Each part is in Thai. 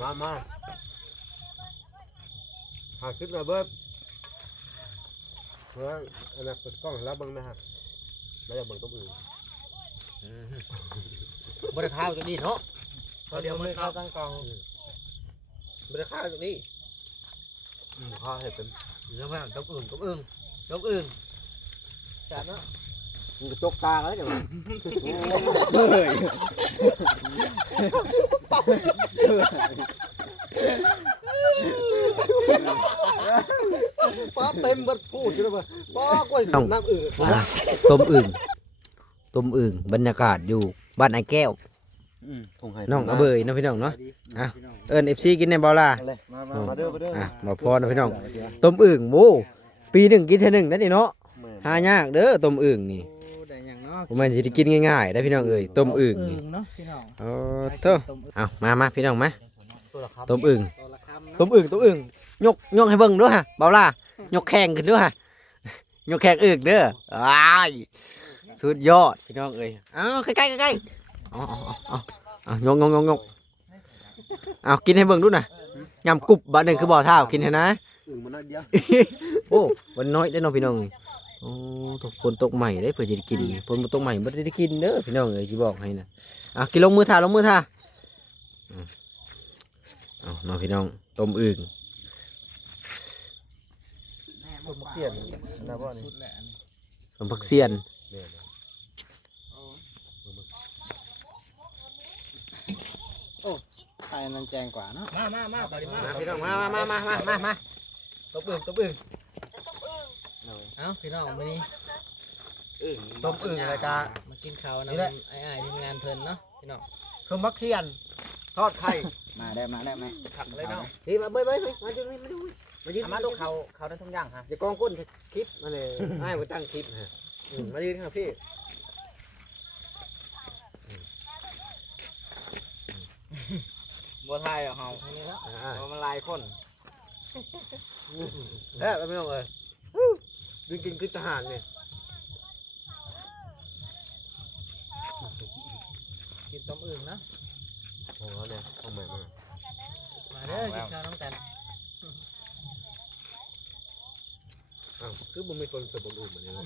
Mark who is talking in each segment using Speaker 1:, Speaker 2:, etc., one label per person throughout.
Speaker 1: มาหาขึ้นมาเบิ้ลเพราะอันนั้นเปิดกล้องแล้วบังนะฮะแล้วอย่าบังตัวอื่น
Speaker 2: บริข้าวจากนี้เนาะ
Speaker 1: เดี๋ยวไม่เข้าตั้งกล้องบริข้าวจากนี้ข้าวเห็ดเป็น
Speaker 2: เรื่องอะไรต้มอึ่งจัดเนาะ
Speaker 1: มันกระจกตาแล้วจังหวะ
Speaker 3: เฮ้ย
Speaker 1: ป้าเต็มบัดพูดกันเลยป้ากล้วยน้ำอื่น
Speaker 2: ต้มอึ่งบรรยากาศอยู่บ้านไอ้แก้วน้องอเบยน้องพี่น้องเนาะอ่ะเอิญFCกินในบ่ล่ะ
Speaker 1: มาเด้อ
Speaker 2: อ่ะบ่พอน้องพี่น้องต้มอึ่งโว้ปีหนึ่งกินเท่านึงนั่นนี่เนาะหายากเด้อต้มอึ่งนี่
Speaker 3: ได้หยังเนาะ
Speaker 2: ผมมันสิได้กินง่ายๆได้พี่น้องเอ้ยต้มอึ่งนี่
Speaker 3: เนาะพี่น้อง
Speaker 2: โอ้เท่าเอามาพี่น้องมาต้มอึ่ง
Speaker 3: ตัวละคำเนาะ
Speaker 2: ต้มอึ่งยกให้เบิ่งด้วยฮะเบาล่ะยกแข่งขึ้นด้วยฮะยกแข่งอึ่งเด้ออ้ายสุดยอดพี่น้องเอ้ยเอาใกล้เอายกเอากินให้เบิ่งดูน่ะยำกรุบบ้านหนึ่งคือบ่อเท้ากินให้นะ
Speaker 1: อื่นมันน้อยเดียว
Speaker 2: โอ้วันน้อยได้อน้องพี่น้องโอ้ฝนตกใหม่ได้เพื่อจะได้กินฝนตกใหม่ไม่ได้กินเด้อพี่น้องเอ้ยที่บอกให้นะเอากินลงมือท่าเอาน้องพี่น้องต้มอึ่ง
Speaker 1: ต้มเสียนนะพ่อนี่
Speaker 2: ต้มผักเสียน
Speaker 3: ไอ้นั่นแจงกว่าเนาะมา
Speaker 2: พี่น้องมาต้มอึ่ง
Speaker 3: เอ้าพี่น้องมื้อนี้
Speaker 2: ต้มอึ่งอะไรกะ
Speaker 3: มากินข้าวนำไอ้ทีมงานเพิ่นเนาะพี่น้อง
Speaker 2: ต้มผักเสียนทอดไข่
Speaker 3: มาได้ไหม
Speaker 2: ผักเลยเนาะนี่มาเบ้ยมาดูนี่มาดูมาดูเขาได้ทุกอย่างฮะจะกองก้นคลิปมาเลยให้มาตั้งคลิปฮะมาดูครับพี่
Speaker 3: บัวไทยเหรอเฮานี่ละมันลายคน
Speaker 2: เฮ้ยไม่ต้องเลยดูกินคือทหารเนี่ย
Speaker 3: กินต้มอึ่งนะ
Speaker 1: ของเขาเนี่ยของใหม่มา
Speaker 3: มาเด้อกินข้าวน้องแตน
Speaker 1: อ้าวคือมันมีคนเสิร์ฟอื่นเหมือนกัน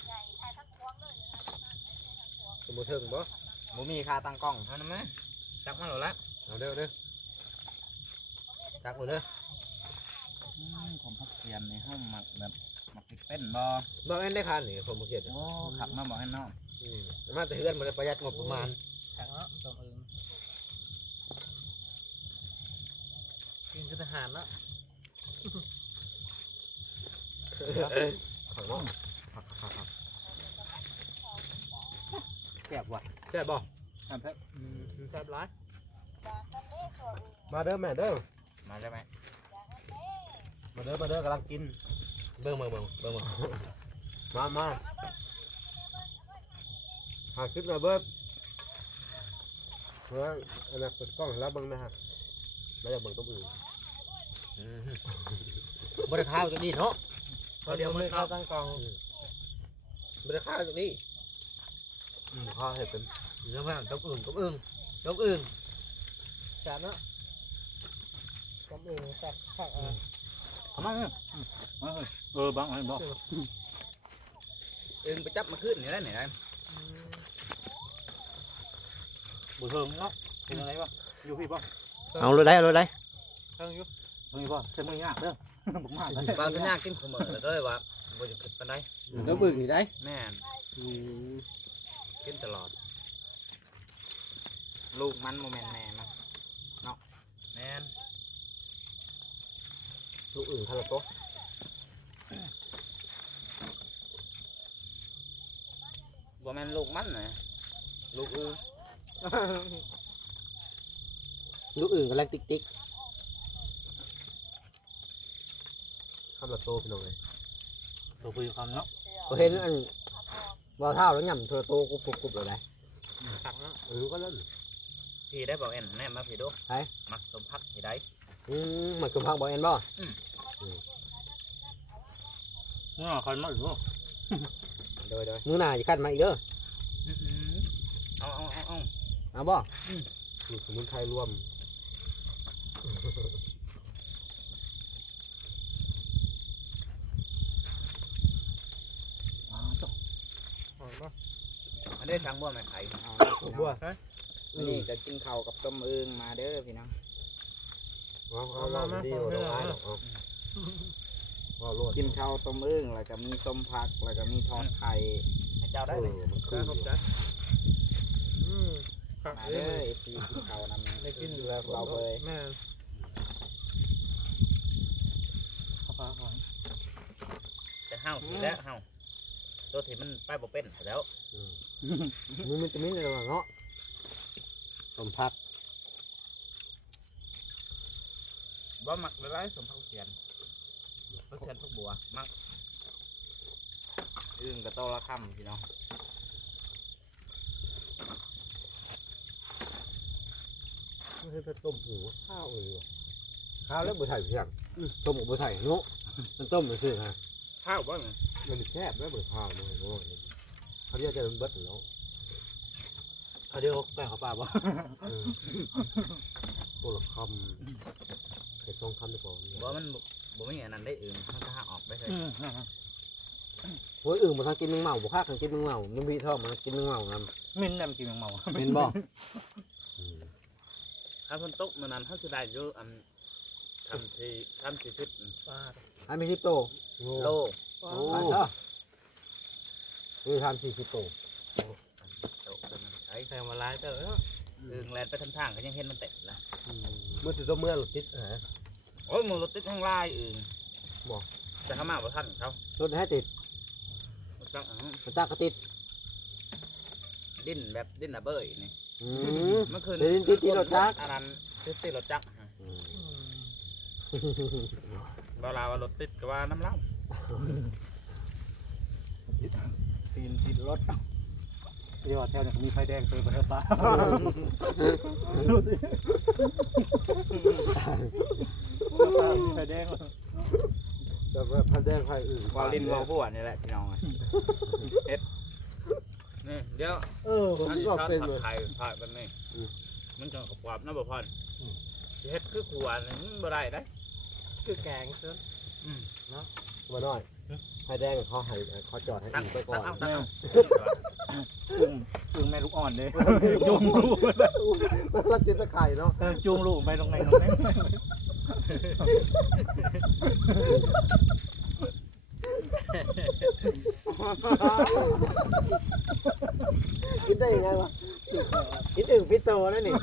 Speaker 1: สมมติเถิงบ่
Speaker 3: บ่มีค่าตั้งกล้องเท่านั้นมั้ยจักมาแล้วละ
Speaker 1: เอาเด้อตักหมดเด้อ
Speaker 3: ผมพักเสียนในห้องหมักแบบหมักพริกเป็นบ่
Speaker 1: บอกเอ็นได้คันนี่ผมมาเขียน
Speaker 3: โอ้ขับมาบอกให้น้อง
Speaker 1: มาแต่เฮือนมันประหยัดงบประมาณ
Speaker 3: ขับเนาะต้มอึ่งกินคือทหารเนาะ
Speaker 1: ผักเนาะผัก
Speaker 3: แซ่บว่ะ
Speaker 1: แซ่บบ่
Speaker 3: แซ่บแซ่บร้าย
Speaker 1: มาเด้อแม่เด้อ
Speaker 3: มาได้ไหม
Speaker 1: มาเด้อกำลังกินเบิ่งมาหาขึ้นมาเบิ้ลเพราะอันนั้นเปิดกล้องแล้วบังนะฮะแล้วอย่าบังตัวอื่น
Speaker 2: บริข้าวจากนี้เนาะ
Speaker 3: เดี๋ยวไม่เข้าตั้งกล้อง
Speaker 1: บริข้าวจากนี้ข้าวเห็ดเป็น
Speaker 2: เรื่องอะไรต้มอึ่ง
Speaker 3: จัดเนาะต้มอึ่งแซ่บผัก
Speaker 4: ทำไมบางอะไรบอก
Speaker 2: อึ่งไปจับมาขึ้นนี่ได้ไหนได้
Speaker 4: บุญเทิงเนาะเป็นอะไรบ้างอยู่พี่ป่ะ
Speaker 2: เอาเลยได้
Speaker 4: เทิงอยู่เทิงอยู่ป่ะเส้นมันยากเด้อบุกมากเลย
Speaker 3: บางสัญญากินขมเลยว่าบ่จะขึ้นปานใด
Speaker 2: ต้มอึ่งนี่ได้
Speaker 3: แม่นกินตลอด ลูกมันโมแมนแม่มันเนาะแม่น
Speaker 1: ลูกอื่นคาราโต้
Speaker 3: บ่แม่นลูกมันนะลูกอื้อ
Speaker 2: ลูกอึ่งกำลังติ๊ก
Speaker 1: คาราโต้พี่น้องเลย
Speaker 4: ตัวคุยคำเนาะ
Speaker 2: เขาเห็นอันบ่อเท้าแล้วหย่ำโทรโตกุบเลยได้
Speaker 3: ผักเนาะ
Speaker 1: ก็เล่น
Speaker 3: พี่ได้บอกเอ็นแน่มาพี่ดูมักสมพักพี่ได้
Speaker 2: มันคือพักบ่อเอ็นบ่
Speaker 4: นี่ใครมาอยู่
Speaker 1: โดย
Speaker 2: มื้อหน้าจะคัดมาอีกเด้อ
Speaker 3: เอา
Speaker 2: เอาบ่
Speaker 1: สมุนไพรรวม
Speaker 3: อันนี้ช่างบ่แม่ไข่
Speaker 1: บัว
Speaker 3: นี่จะกินข้าวกับต้มอึ่งมาเด้อพี่น้อง
Speaker 1: เอาดีกว่าเราหรอกเอาโลด
Speaker 3: กินข้าวต้มอึ่งแล้วก็มีส้มผักแล้วก็มีทอดไข่ให้เจ้าได้เลย
Speaker 1: มันคือ
Speaker 3: มาเด้อเอฟซีกินข้าวนำ
Speaker 1: ได้กินอยู่แล้ว
Speaker 3: เราเลย
Speaker 1: แม่
Speaker 3: แต่ห้าวสิแล้วห้าวตัวที่มันไปบ่เป็นแล้ว
Speaker 1: มันจะมีอะไรบ้างเนาะสมพัก
Speaker 3: บ่มักหลายๆสมพักเสียนพักเสียนพักบัวมักอึ่งกับโตละค่ำพี่น้อง
Speaker 1: ไม่ใช่ต้มหูข้าวเลยข้าวแล้วบุใส่เพียงต้มบุใส่เนาะมันต้มไปซื้อฮะ
Speaker 3: ข้าวบ้าง
Speaker 1: มันแซ่บแล้วบุข้าวมันเนาะเขาเรียกจะเป็นเบิดแล้วเขาเรียกแกงข้าวปลาบ่ตัวละคำไอ้ต้องคำดีกว่า
Speaker 3: บ่มันบ่มีอันนั้นได้อึ่งมันก็หาออกได้เลย
Speaker 1: โอ้ยอึ่งมาทางกินมึงเมาบุค่ากันกินมึงเมามึงพี่ทอดมากินมึงเมากัน
Speaker 4: มินน่ะมันกินเมา
Speaker 1: เป็นบ่
Speaker 3: ถ้าเพิ่นตกมื้อนั้นเฮาสิได้อยู่อันทำสิ30-40
Speaker 1: อันมีทิปโต
Speaker 3: โล
Speaker 1: โอ้คือทำ40โต
Speaker 3: โตเป็นไอ้
Speaker 4: แต่มาลายเต๋อ
Speaker 3: อึ่งแล่นไปทางๆก็ยังเห็นมันเต็มละ
Speaker 1: เมื่อติดตัวเมื่อรถติดฮะ
Speaker 3: โอ้ยมันรถติดข้างลายอึ่ง
Speaker 1: บ่
Speaker 3: จะเข้ามาบ่ทันเขา
Speaker 1: รถให้ติด
Speaker 3: บ่จัง
Speaker 1: รถตากก็ติด
Speaker 3: ดิ้นแบบดิ้นระเบ้ยนี่
Speaker 1: อืม
Speaker 3: เมื่อคืน
Speaker 1: ติดรถจักร
Speaker 3: อันนั้นติดรถจักรบ่ลาว่ารถติดก็ว่าน้ำเล่า
Speaker 4: ตีนติดรถเดี๋ยวแถวนี้มีไฟแดงเติมไปเถอะป้ามีไฟแดง
Speaker 1: แต่ว่าพันแดงไฟอื่น
Speaker 3: วาลินวาพวนี่แหละพี่น้องเอ็ดนี่เดี๋ยว
Speaker 1: ผม
Speaker 3: อันนี้
Speaker 1: ก็
Speaker 3: ชอบ
Speaker 1: เป็น
Speaker 3: ผั
Speaker 1: เล
Speaker 3: ด
Speaker 1: ย
Speaker 3: ไทยผัดแบบนี้มันจะกับความน่าบ่พอนเฮ็ดคือขวานนี่บ่ได้ได้
Speaker 4: คือแกงเติม
Speaker 1: มาหน่อยไฟแดงเขาให้เขาจอดให้
Speaker 3: ตั้ง
Speaker 1: อีกไปก่อน
Speaker 3: เอาตั้ง
Speaker 4: จุงแม่ลูกอ่อนเลยจุงลูก
Speaker 1: มันรักกินตะไคร่เนาะ
Speaker 4: จุงลูกไปตรงไหน
Speaker 1: กินได้ยังไงวะกินอึ่งพิษโตนั่นนี่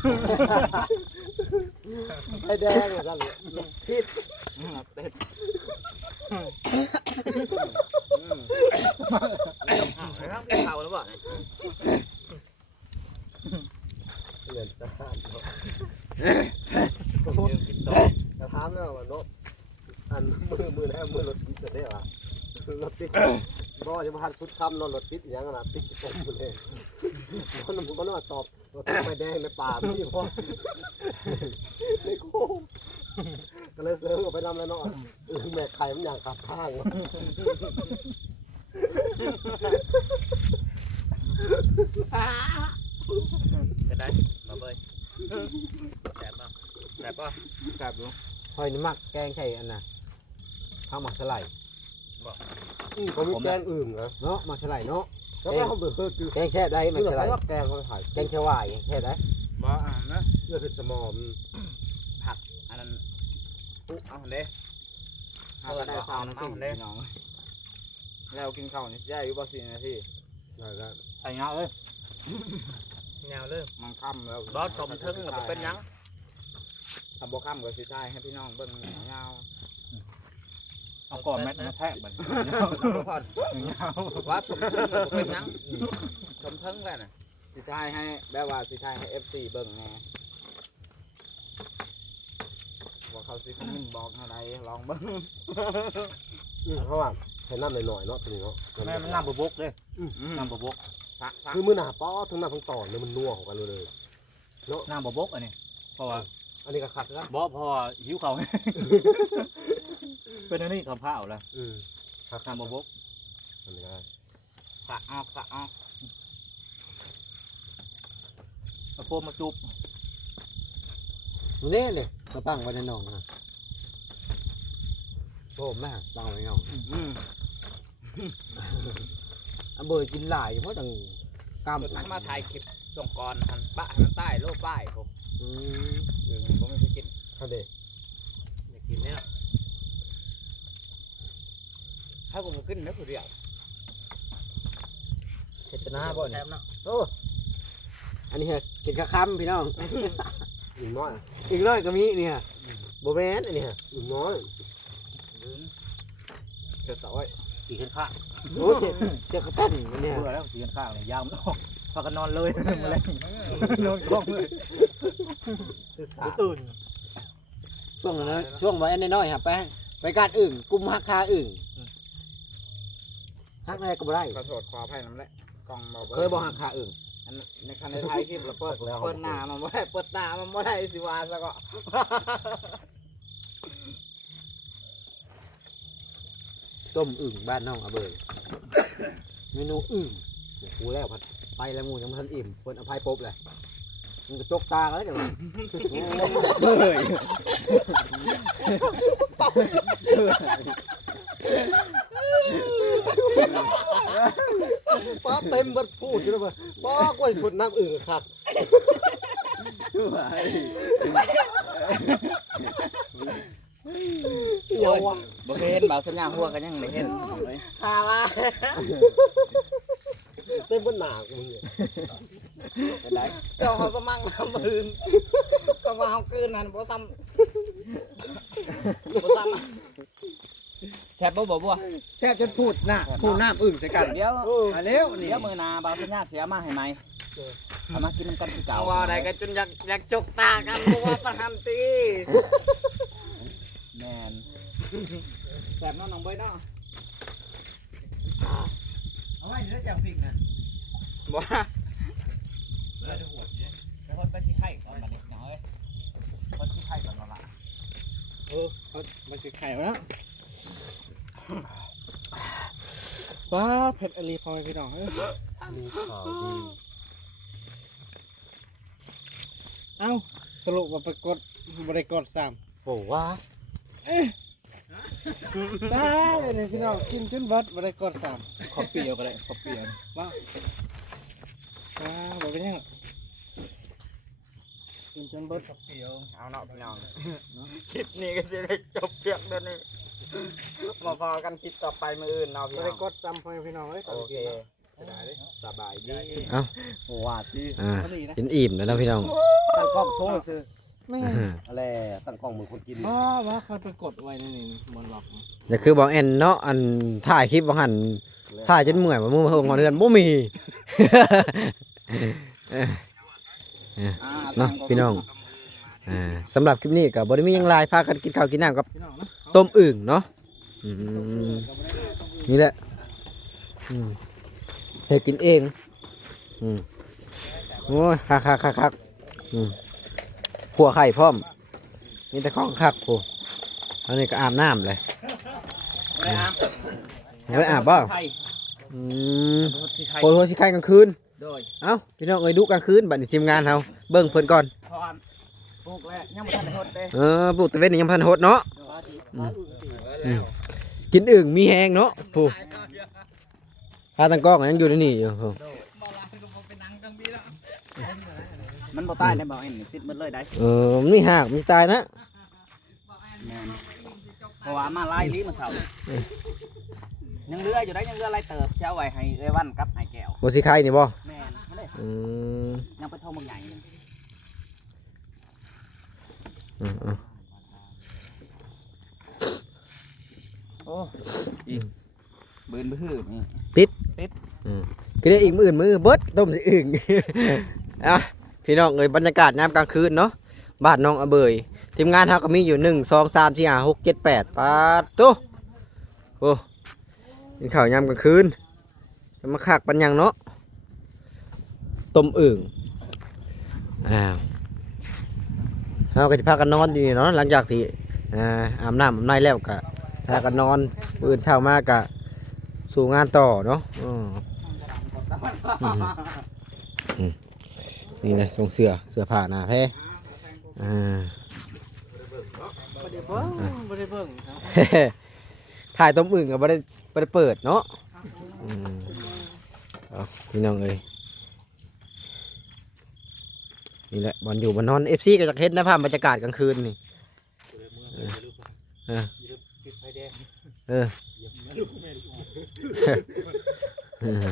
Speaker 1: ไฟแดงเหมือนกันพิษ
Speaker 3: เต็ดไอ้ทั้งพี่เขาแล้วบ่
Speaker 1: เหมือนทหารเนาะ
Speaker 3: ยืมกินโต
Speaker 1: จะถามแล้วว่าเนาะอันมือแรกมือรถติดจะได้หรอรถติดก็จะมาทันชุดคำนอนรถติดอย่างนั้นติดตมเลยคนผมก็นอนตอบรถติดไฟแดงในป่าพี่พ่อในโค้งก็เลยเสริมออกไปนำแล้วเนาะแม่ไข่มันอย่างขับข้าง
Speaker 3: จะได้มาเบยแซ่บป่ะแซ่บป่ะแซ่บอยู่
Speaker 1: หอยนี่มักแกงไข่อันน่ะข้าวหมักสไลด์เขามีแกงอื่นเหรอเนาะหมักสไลด์เนาะแล้วก็เขาเบิกแกงแช่ได้หมักสไลด์แกงเขาถ่ายแกงแช่วายแช่ได้
Speaker 3: บ่อ่านนะ
Speaker 1: เลือดเป็นสมอม
Speaker 3: อันนั้นเอาเด้เอาได้ฟังเอาเด้น้องแล้วกินข้าวนี่ได้อยู่บ่4 นาที
Speaker 1: ได้ได้
Speaker 4: ไอ้เงาเอ้ย
Speaker 3: แนวเริ่มมันค่ำแล้วบ่สมทึงแล้วบ่เป็นหยังถ้าบ่ค่ำก็สิทายให้พี่น้องเบิ่งยาว
Speaker 4: เอาก่อนแมทมาแทกมัน
Speaker 3: บ่พอว่าสมทึงแล้วบ่เป็นหยังสมทึงแล้วน่ะสิทายให้แบบว่าสิทายให้ FC เบิ่งแน่ว่าเขาสิคอมเมนต์บอกอะไรลองเบิ่ง
Speaker 1: เพราะว่าใช้น้ำหน่อยๆเนาะตัวนี้เนาะ
Speaker 4: แม่มันน้ำบกเลยน้ำบก
Speaker 3: สะ
Speaker 1: คือมือหนาป้อทั้งหน้าทั้งต่อเนี่ยมันนัวของกันเลย
Speaker 4: น้ำบกอันนี้เพราะว่า
Speaker 1: อันนี้ก็คักแล้ว
Speaker 4: บ่พอหิวเขาเป็นอันนี้ข้าวเผาแล้ว
Speaker 1: คัก
Speaker 4: น้ำบก
Speaker 1: อันนี้ก็
Speaker 3: สะออก
Speaker 4: เอาโคมมาจุบ
Speaker 2: มันนี่เลยมาตั้งไว้ในหนองนะโอ้แม่ตั้งไว้ในหนอง เบอร์กินหลายเพราะดังกล้าม
Speaker 3: สุดท้ายมาถ่ายคลิปส่งก่อนหันปะให้มันใต้โลกป้ายผมผมไม่เคยกิน
Speaker 1: เขาเด็ก
Speaker 3: อยากกินเนี่ยถ้ากูมากินนะกูเดียว
Speaker 2: เห็ดนาบ่เนี่ย
Speaker 3: เนาะ
Speaker 2: โอ้อันนี้เห็ดกระคำพี่น้อง
Speaker 1: อีกน้อย
Speaker 2: อีกร้อยก็มีเนี่ยโบแมนอันนี้
Speaker 1: อีกน้อย
Speaker 3: เกิดต่อย
Speaker 4: ตีกันข้าง
Speaker 2: โอ้เจ็ดกระตั้นอันนี้
Speaker 4: เบื่อแล้วตีกันข้างเนี่ยยามออกพากันนอนเลยมาเลยนอนกล้องเลยตื่น
Speaker 2: ช่วงนั้นช่วงไว้อันน้อยๆครับไปการอึ่งกุมหักคาอึ่งหักอะไรก็บ่ได้
Speaker 3: ขอโทษขออภัยน้ำแหละกล่องเบา
Speaker 2: เคยบอกหักคาอึ่ง
Speaker 3: ในคันในไทยที่เราเปิดหน้ามันไม่ได้เปิดตามันไม่ได้สิวาซะก็
Speaker 2: ต้มอึ่งบ้านน้องอาเบยเมนูอึ่งกูแล้วพัดไปแล้วงูยังไม่ทันอิ่มคนอภัยปบเลยมันก็จกตากันแล้วจังเลย
Speaker 1: ป้าเต็มบัดพูดอยู่แล้วป้ากล้วยสุดน้ำอึ่งครับเหี่ยวว่ะ
Speaker 3: บ่เคยเห็นบ่าวสัญญาหัวกันยังไม่เห็นเลย
Speaker 1: คาละเต็มบนหนากูเนี่ย
Speaker 3: ได้เจ้าเขาสมั่งน้ำมือก็ว่าเขาคืนนั่นบ่ซ้ำแซ่บบ่บ่
Speaker 2: แทบจะพูดน้ำอึ่งใส่กัน
Speaker 3: เดี๋ยว
Speaker 2: มาเร็วนี่
Speaker 3: เดี๋ยวมือนาบ่าวสัญญาเสียมาให้ไหมเอามากินน้ำกันคือเก่าว่าใดก็จนอยากจกตากันเพราะว่าประหันตีแมนแซ่บน้องเบยเนาะ
Speaker 2: เอาไว้เนื้อจังพริกนะ
Speaker 3: บ่แล้วจะหวดเนี่ยแล้วคนไปชิไข่ก่อนมาเด็กน้อยคนชิไข่ก่อนละ
Speaker 4: มาสิไข่แล้วว้าเผ็ดอลีพอไหมพี่น้อง
Speaker 1: มีข่าวดี
Speaker 4: เอ้าสรุปว่าไปกดบริกร3
Speaker 1: บอกว่า
Speaker 4: ได้เลยพี่น้องกินจนเบิดบริกร3ขอเปรี้ยวก็ได้ขอเปรี้ยวว้าบอกเป็นยังกินจนเบิดขอเปรี้ยว
Speaker 3: เอาเนาะพี่น้องคลิปนี้ก็จะได้จบเพียงเท่านี้มาพอกันคลิปต่อไปมืออื่นเนาะพี่
Speaker 4: บ
Speaker 3: น้
Speaker 4: ริ
Speaker 3: อง
Speaker 4: กร3พ่อพี่น้องเอ้ยตอน
Speaker 3: โอเค
Speaker 4: กินนะ
Speaker 3: สบายดี
Speaker 1: โอ้ว่าที่
Speaker 2: กินอิ่มแล้วนะพี่น้อง
Speaker 1: ตั้งกล้องโซ่ซื้อ
Speaker 4: ไม่
Speaker 1: อะไรตั้งกล้องมือคนกิน
Speaker 4: ว่าเขาไปกดไว้นี่บนล็อก
Speaker 2: อย่าคือบอกแอนเนาะอันถ่ายคลิปบางหันถ่ายจนเมื่อยว่ามือมาเพิ่มของเดือนบ่มีเนาะพี่น้องสำหรับคลิปนี้กับบริมีหยังหลายพากันกินข้าวกินน้ำกับ
Speaker 4: พี่น้องนะ
Speaker 2: ต้มอึ่งเนาะนี่แหละเฮ็ดกินเองโอ้ยคักขัวไข่พร้อมมีแต่ของคักโอ้อันนี้ก็อาบน้ำเลย
Speaker 3: ไม่ได้อาบ
Speaker 2: ยังไม่อาบบ่
Speaker 3: ไข่
Speaker 2: อืม
Speaker 3: ชิไข่
Speaker 2: โอ้โหสิไข่กลางคืน
Speaker 3: โดย
Speaker 2: เอ้าพี่น้องเอ้ยดูกลางคืนบัดนี้ทีมงานเฮาเบิ่งเพิ่นก่อน
Speaker 3: พรปลูกแล้วยังไม่ทันได้ทดเด้
Speaker 2: ปลูกตะเวนนี่ยังพันโหดเนาะกินอึ่งมีแฮงเนาะผู้พาตั้งกล้องยังอยู่ในนี่อยู่ผู้
Speaker 3: มันบ่ตายได้บ่เอ็นติดหมดเลยได้
Speaker 2: มันมีหากมีตายนะ
Speaker 3: แม่นเพราะว่ามาไล่ลิ้มันเศร้ายังเรืออยู่ได้ยังเรือไล่เติบเช้าไว้ให้เอ้วันกับไอ้แก้ว
Speaker 2: บ่สิไข่นี่บ่
Speaker 3: แม่นไม่ได้
Speaker 2: อืม
Speaker 3: ยังไปโทษมึงใหญ่นึง
Speaker 2: อืม
Speaker 3: โอ้อีกบืนบื้อนี่
Speaker 2: คือได้อีกมื้ออื่นมื้อเบิดต้มสิอึ่ง อ่ะพี่น้องเอ้ยบรรยากาศยามกลางคืนเนาะบ้านน้องอเบยทีมงานเฮาก็มีอยู่1 2 3 4 5 6 7 8ปาดโตโอ้กินข้าวยามกลางคืนจะมาคักปันยังเนาะต้มอึ่งเฮาก็สิพากันนอนอยู่นี่เนาะหลังจากที่อาบน้ำอาบในแล้วก็พากันนอนมื้อเช้ามาก็สู่งานต่อเนาะนี่เลยส่งเสื้อผ้าหน้าแพ้
Speaker 4: บ่ได้เบิ่งบ่ได้เบิ่งครับ
Speaker 2: ถ่ายต้มอึ่งก็บ่ได้เปิดเนาะอืมเอาพี่น้องเอ้ยนี่แหละบอลอยู่บอลนอน FC ก็จะเห็นนะภาพบรรยากาศกลางคืนนี่เออ
Speaker 4: ติดไฟแดง
Speaker 2: เออเออ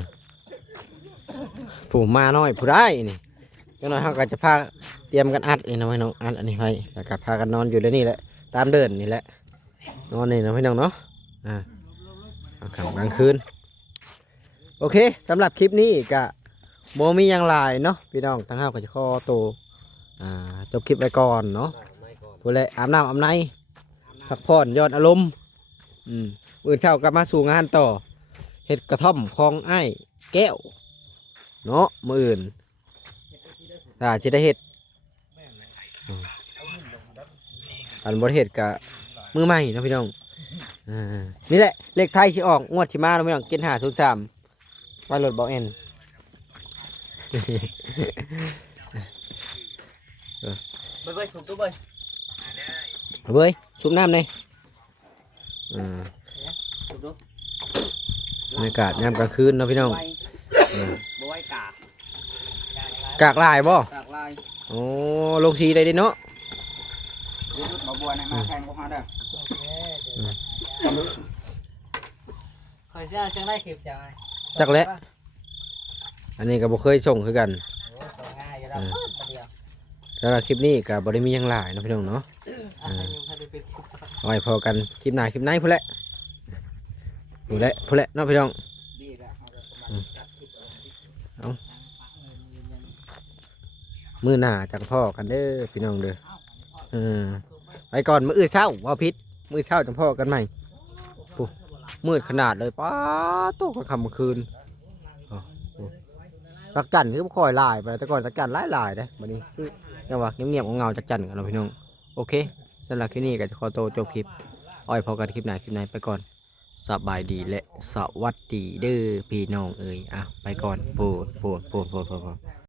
Speaker 2: ผู้มาน้อยผู้ได้นี่จังน้อยเฮาก็จะพาเตรียมกันอัดนี่นะพี่น้องอัดอันนี้ไว้แล้วก็พากันนอนอยู่ในนี่แหละตามเดินนี่แหละนอนนี่นะพี่น้องเนาะเอาค่ำกลางคืนโอเคสำหรับคลิปนี้ก็บ่มีหยังหลายเนาะพี่น้องทั้งเฮาก็จะขอตัวจบคลิปไว้ก่อนเนาะผู้ใดอาบน้ำอาบในพักผ่อนยอดอารมณ์มื้อเช้าก็มาสู่งานต่อเฮ็ดกระท่อมของไอ้แก้วเนาะมื้ออื่นถ้าสิได้เฮ็ดอันบ่ได้เฮ็ดก็มือใหม่เนาะพี่น้องนี่แหละเลขไทยสิออกงวดที่มาเนาะพี่น้อง7503ว่ารถบ่แอน
Speaker 3: เบิ่งสูบตู้เบิ่ง
Speaker 2: เว้ยสูบน้ำเลย
Speaker 3: สูบตู้
Speaker 2: บรรยากาศยามกลางคืนเนาะพี่น้อง
Speaker 3: บ่ไว้กาก
Speaker 2: ากลายบ่
Speaker 3: กากลาย
Speaker 2: โอ้ลงสีได้ดิเนาะ
Speaker 3: ยุดบ่บัวนะมาแซงบ่มาเด้อ
Speaker 4: คอยจะจังได้คลิปจังไง
Speaker 2: จักแหละอันนี้ก็บ่เคยส่งคือกัน
Speaker 4: โอ้ยง่ายอยู่แล้วเดียว
Speaker 2: สำหรับคลิปนี้ก็บ่ได้มีหยังหลายเนาะพี่น้องเนาะ
Speaker 4: ยังพอได้เป็น
Speaker 2: เอาไว้พอกันคลิปหน้าคลิปไหนพุ่นแหละพุ่นแหละเนาะพี่น้อง
Speaker 3: ดีแล้วเอาเด้อประมาณจัดคลิป
Speaker 2: มื้อหน้าจังพ่อกันเด้อพี่น้องเด้อไปก่อนมื้ออื่นเช้าบ่ผิดมื้อเช้าจังพ่อกันใหม่ปุ๊มืดขนาดเลยป๊าโตกลางค่ำกลางคืนจักจั่นคือบ่ค่อยหลายไปแต่ก่อนจักจั่นหลายๆเด้บัดนี้คือจังว่าเงียบๆเงาๆจักจั่นกันเนาะพี่น้องโอเคสำหรับคลิปนี้ก็จะขอตัวจบคลิปเอาไว้พอกันคลิปไหนไปก่อนสบายดีและสวัสดีเด้อพี่น้องเอ้ยไปก่อนโปรด